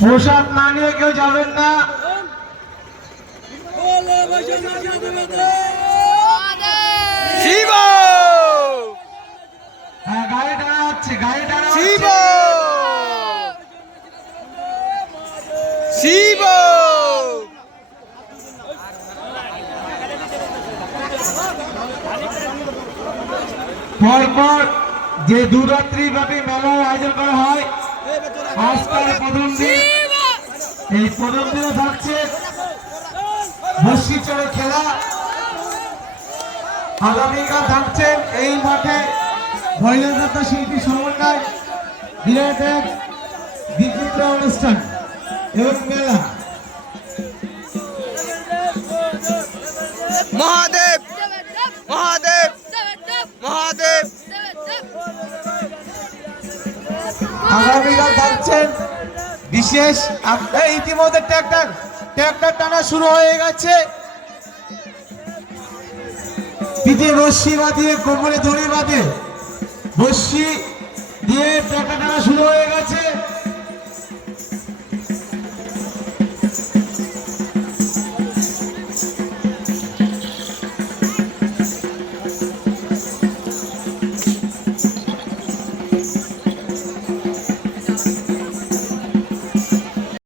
পোশাক না নিয়ে কেউ যাবেন না। হ্যাঁ, গাড়ি টানা হচ্ছে, গাড়ি টানা হচ্ছে। পরপর যে 2 রাত্রি ব্যাপী মেলার আয়োজন করা হয়, আজকের প্রথম দিন, এই প্রথম দিনে থাকছে বস্যি চড়ে খেলা। আগামীকাল থাকছেন এই মাঠে ভৈরবনাথ শিল্পী সমন্বয় বিরাট এক বিচিত্র অনুষ্ঠান এবং মেলা। মহাদেব মহাদেব মহাদেব আগামীকাল থাকছেন বিশেষ। ইতিমধ্যে ট্র্যাক্টর টানা শুরু হয়ে গেছে। পিঠে রশ্মি বাঁধিয়ে, কোমরে দড়ি বাঁধে বস্যি দিয়ে ট্র্যাক্টর টানা শুরু হয়ে গেছে।